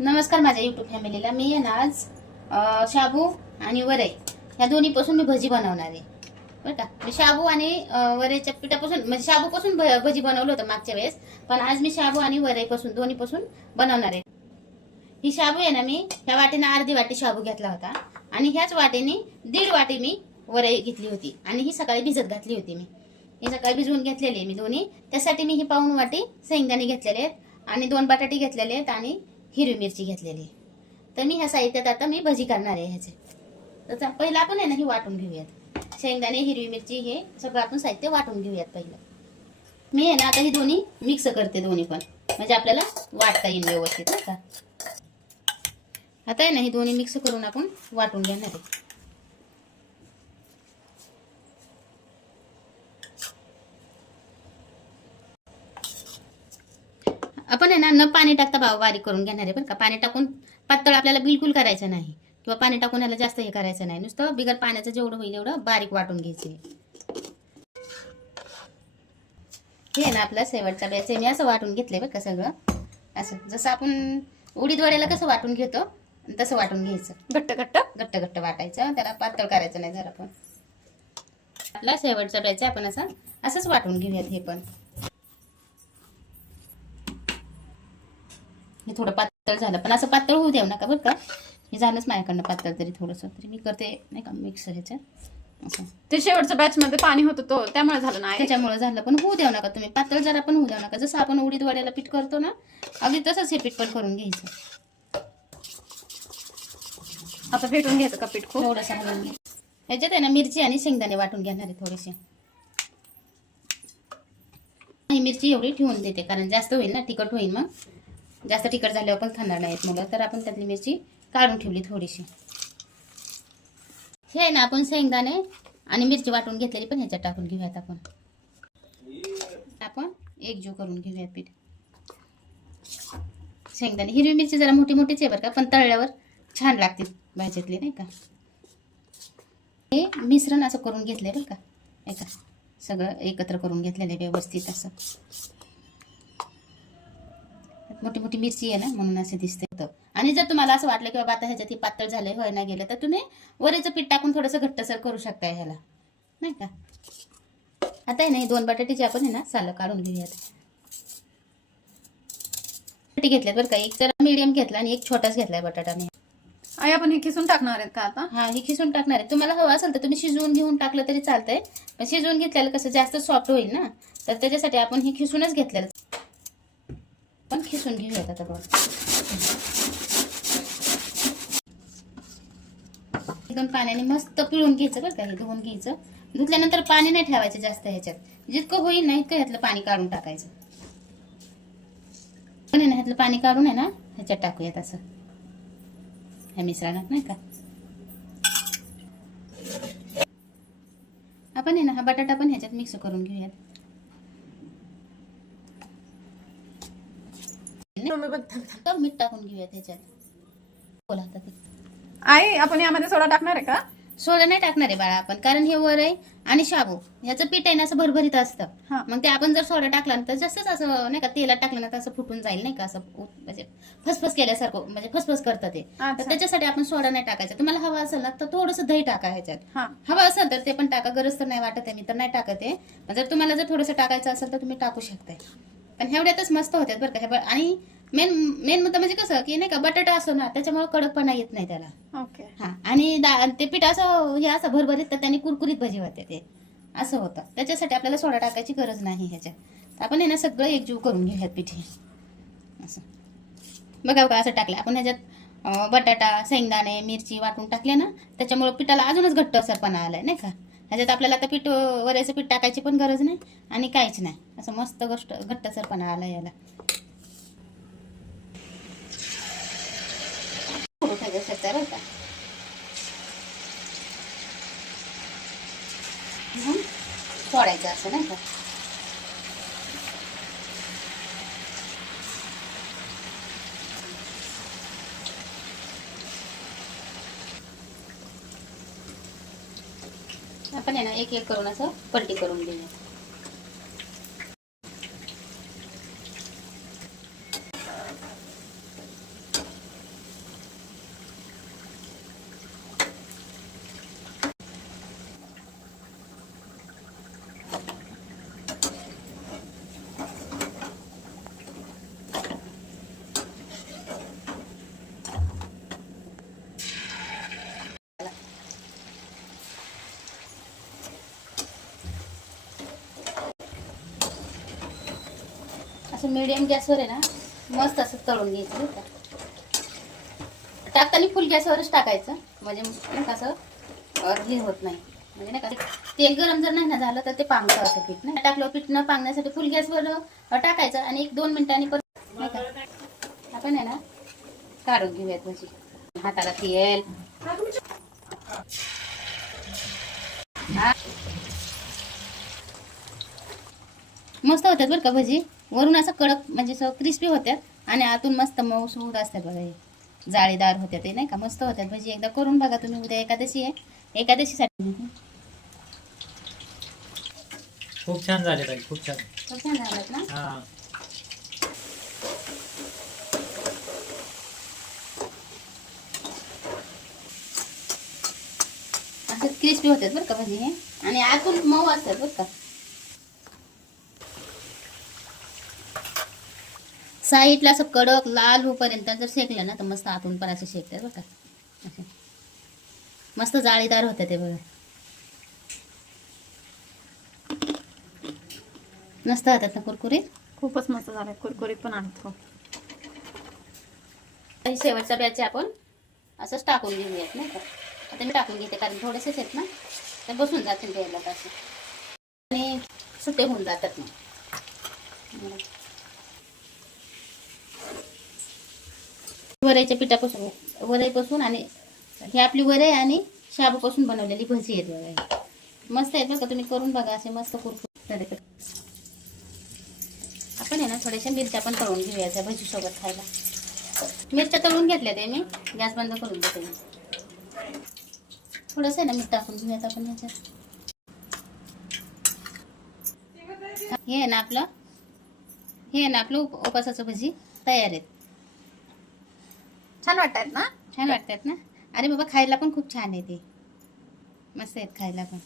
नमस्कार माझ्या यूट्यूब फॅमिलीला. मी आहे ना आज शाबू आणि वरई ह्या दोन्हीपासून मी भजी बनवणार आहे बरं का. मी शाबू आणि वरईच्या पिठापासून म्हणजे शाबूपासून भजी बनवलं होतं मागच्या वेळेस, पण आज मी शाबू आणि वरईपासून दोन्हीपासून बनवणार आहे. ही शाबू आहे ना, मी ह्या वाटीने अर्धी वाटी शाबू घेतला होता आणि ह्याच वाटीने 1.5 वाटी मी वरई घेतली होती आणि ही सकाळी भिजत घातली होती. ही सकाळी भिजवून घेतलेली आहे मी दोन्ही. त्यासाठी मी ही पाऊण वाटी शेंगदाणे घेतलेले आहेत आणि 2 बटाटे घेतलेले आहेत आणि हिरवी मिरची घेतलेली. तर मी ह्या साहित्यात आता मी भजी करणार आहे ह्याचे. तर पहिलं आपण आहे ना ही वाटून घेऊयात. शेंगदाणे, हिरवी मिरची हे सगळं आपण साहित्य वाटून घेऊयात पहिलं. मी आहे ना आता ही दोन्ही मिक्स करते दोन्ही पण, म्हणजे आपल्याला वाटता येईल व्यवस्थित नाही का. आता आहे ना ही दोन्ही मिक्स करून आपण वाटून घेणार आहे. आपण आहे ना न पाणी टाकता बारीक करून घेणार आहे बरं का. पाणी टाकून पातळ आपल्याला बिलकुल करायचं नाही किंवा पाणी टाकून ह्याला जास्त हे करायचं नाही. नुसतं बिगर पाण्याचं जेवढं होईल एवढं बारीक वाटून घ्यायचे. हे आहे ना आपला शेवटचा बॅच आहे. मी असं वाटून घेतलंय बरं का सगळं. असं जसं आपण उडीद वड्याला कसं वाटून घेतो तसं वाटून घ्यायचं. घट्ट घट्ट घट्ट घट्ट वाटायचं, त्याला पातळ करायचं नाही. जरा पण आपला शेवटचा बॅच आहे, आपण असंच वाटून घेऊयात. हे पण हे थोडं पातळ झालं, पण असं पातळ होऊ देऊ नका बरं का. हे झालंच माझ्याकडनं पातळ, तरी थोडंसं तरी मी करते नाही का मिक्स ह्याच्यात असं. ते शेवटच्या बॅच मध्ये पाणी होतं तो त्यामुळे झालं नाही, त्याच्यामुळे झालं. पण होऊ देऊ नका तुम्ही पातळ, जरा पण होऊ देऊ नका. जसं आपण उडीद वड्याला पीठ करतो ना, अगदी तसंच हे पीठ पण करून घ्यायचं. आता फेटून घ्यायचं का पीठ खूप थोडंसं हलवून घ्या. ह्याच्यात आहे ना मिरची आणि शेंगदाणे वाटून घेणार आहे थोडेसे. ही मिरची एवढी ठेवून देते कारण जास्त होईल ना, तिखट होईल. मग जास्त तिखट झाल्यावर पण खाणार नाहीत मुलं, तर आपण त्यातली मिरची काढून ठेवली थोडीशी. हे आहे ना आपण शेंगदाणे आणि मिरची वाटून घेतलेली पण ह्याच्यात टाकून घेऊयात. आपण एकजीव करून घेऊयात पीठ. शेंगदाणे, हिरवी मिरची जरा मोठी मोठीच आहे बरं का, पण तळल्यावर छान लागते भाज्यातली नाही का. हे मिश्रण असं करून घेतलंय बरं का, ऐका सगळं एकत्र करून घेतलेलं आहे व्यवस्थित. असं मोठी मोठी मिरची आहे ना म्हणून असं दिसतंय. आणि जर तुम्हाला असं वाटलं की बाबा आता ह्याच्यात पातळ झालंय होय ना गेलं, तर तुम्ही वरईचं पीठ टाकून थोडंसं घट्टसर करू शकताय ह्याला नाही का. आता आहे ना 2 बटाट्याची आपण आहे ना सालं काढून घेऊयात. बटाटे घेतलेत बरं का, एक जरा मीडियम घेतला आणि एक छोटाच घेतलाय बटाटा मी. आई आपण हे खिसून टाकणार आहेत का आता? हा हे खिसून टाकणार आहे. तुम्हाला हवं असेल तर तुम्ही शिजवून घेऊन टाकलं तरी चालतंय, पण शिजवून घेतलेलं कसं जास्त सॉफ्ट होईल ना, तर त्याच्यासाठी आपण हे खिसूनच घेतलेलं. पण खिसून घेऊयात आता बघ. एकदम पाण्याने मस्त पिळून घ्यायचं बरं का. हे धुवून घ्यायचं. धुतल्यानंतर पाणी नाही ठेवायचं जास्त ह्याच्यात. जितकं होईल ना इतकं ह्यातलं पाणी काढून टाकायचं. पण ना ह्यातलं पाणी काढून आहे ना ह्याच्यात टाकूयात असं ह्या मिश्रणात नाही का. आपण आहे ना हा बटाटा पण ह्याच्यात मिक्स करून घेऊयात. मीठ टाकून घेऊयात ह्याच्यात. बोला आता ते आई आपण यामध्ये सोडा टाकणार आहे का? सोडा नाही टाकणार आहे बाळा आपण, कारण हे वरई आणि शाबू ह्याचं पीठ आहे ना असं भरभरीत असतं. मग ते आपण जर सोडा टाकला तर जास्तच असं नाही का तेलात टाकलं ना तर असं फुटून जाईल नाही का, असं म्हणजे फसफस केल्यासारखं म्हणजे फसफस करतं ते. तर त्याच्यासाठी आपण सोडा नाही टाकायचा. तुम्हाला हवा असेल ना तर थोडंसं दही टाका ह्याच्यात. हवा असेल तर ते पण टाका, गरज तर नाही वाटत आहे, मी तर नाही टाकत आहे. जर तुम्हाला जर थोडंसं टाकायचं असेल तर तुम्ही टाकू शकताय. पण एवढ्यातच मस्त होत्यात बरं का. आणि मेन मुद्दा म्हणजे कसं की नाही का बटाटा असतो ना त्याच्यामुळे कडकपणा येत नाही त्याला. ओके. हा आणि ते पीठ असं हे असं भरभरीत तर त्याने कुरकुरीत भजी होते ते असं होतं. त्याच्यासाठी आपल्याला सोडा टाकायची गरज नाही ह्याच्यात. आपण हे ना सगळं एकजीव करून घेऊयात पीठ हे असं. बघा का असं टाकलं आपण ह्याच्यात बटाटा, शेंगदाणे, मिरची वाटून टाकले ना, त्याच्यामुळे पिठाला अजूनच घट्टसरपणा आलाय नाही का. ह्याच्यात आपल्याला आता पीठ वरईचं पीठ टाकायची पण गरज नाही आणि काहीच नाही. असं मस्त घट्टसरपणा आला याला. बरं का सोडायचं असं नाही का. आपण आहे ना एक एक करून असं पलटी करून घेऊया. असं मीडियम गॅसवर आहे ना मस्त असं तळून घ्यायचं बरं का. टाकताना फुल गॅसवरच टाकायचं म्हणजे नाही का असं हे होत नाही. म्हणजे नाही का तेल गरम जर नाही ना झालं तर ते पांगतं असं पीठ नाही टाकलं. पीठ न पांगण्यासाठी फुल गॅसवर टाकायचं आणि 1-2 मिनिटांनी परत नाही का आपण आहे ना काढून घेऊयात भजी. हाताला तेल मस्त होतात बरं का भजी. वरून असं कडक म्हणजे असं क्रिस्पी होत्यात आणि आतून मस्त मऊसूद असतात बघा. हे जाळीदार होत्या ते नाही का मस्त होत्यात भजी. एकदा करून बघा तुम्ही. उद्या एकादशी आहे. एकादशीसाठी खूप छान झाले ताई, खूप छान. खूप छान झालं ना. हा. असं क्रिस्पी होतात बरं का भजी हे आणि आतून मऊ असतात बरं का. साईडला असं कडक लाल होईपर्यंत जर शेकलं ना तर मस्त आतून पण असं शेकतात बरं का. असे मस्त जाळीदार होतं ते बघा. मस्त होतात ना कुरकुरीत. खूपच मस्त झालं. कुरकुरीत पण आहेत खूप. शेवटचा बॅच आपण असंच टाकून घेऊयात नाही का. आता मी टाकून घेते कारण थोडेसेच आहेत ना ते बसून जातील तेलात असं आणि सुटे होऊन जातात मग. वरईच्या पिठापासून वरईपासून आणि हे आपली वरई आणि शाबूपासून बनवलेली भजी आहेत बघा. मस्त आहेत बघा. तुम्ही करून बघा असे मस्त कुरकुरीत. आपण आहे ना थोड्याशा मिरच्या पण तळून घेऊया त्या भजीसोबत खायला. मिरच्या तळून घेतल्या ते मी. गॅस बंद करून देते मी. थोडंसं आहे ना मीठ टाकून घेऊयात आपण ह्याच्यात. हे आहे ना आपलं उपासाचं भजी तयार आहेत. छान वाटतात ना. छान वाटतात ना. अरे बाबा खायला पण खूप छान आहे ते. मस्त आहेत खायला पण.